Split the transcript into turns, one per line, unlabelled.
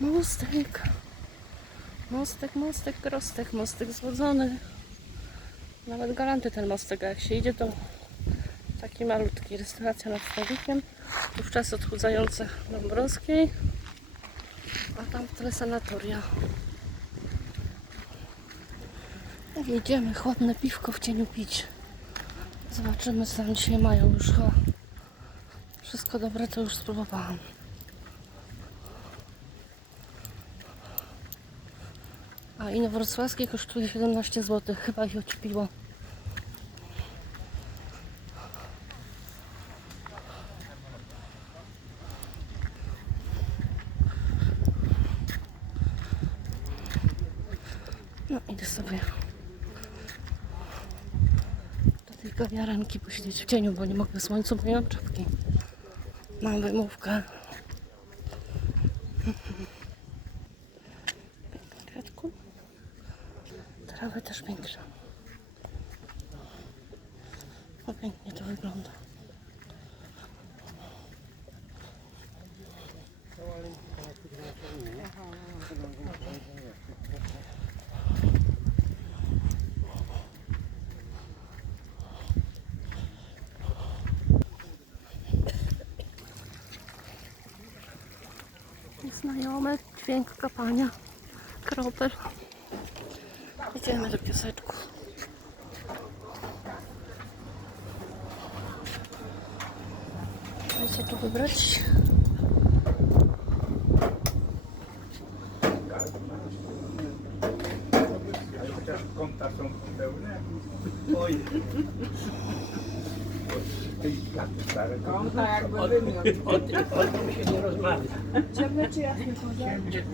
Mostek. Mostek, mostek, krostek, mostek zwodzony. Nawet galanty ten mostek, jak się idzie, to taki malutki. Restauracja nad stolikiem. Wówczas odchudzające Dąbrowskiej. A tam tyle sanatoria. Jak Jedziemy, chłodne piwko w cieniu pić. Zobaczymy, co tam dzisiaj mają już. O, wszystko dobre to już spróbowałam. A inowrocławskie kosztuje 17 zł. Chyba ich odśpiło. No idę sobie do tej kawiarenki posiedzieć w cieniu, bo nie mogę w słońcu, bo nie mam czapki. Mam wymówkę. Trawy też piękne. No pięknie to wygląda. Znajomy dźwięk kapania kropel. Idziemy do piaseczków. No co tu wybrać?
Chociaż konta są pełne. Oj.
Kąta jakby wymiot.
o tym się nie rozmawia.
Ciemne czy jasne
koncie.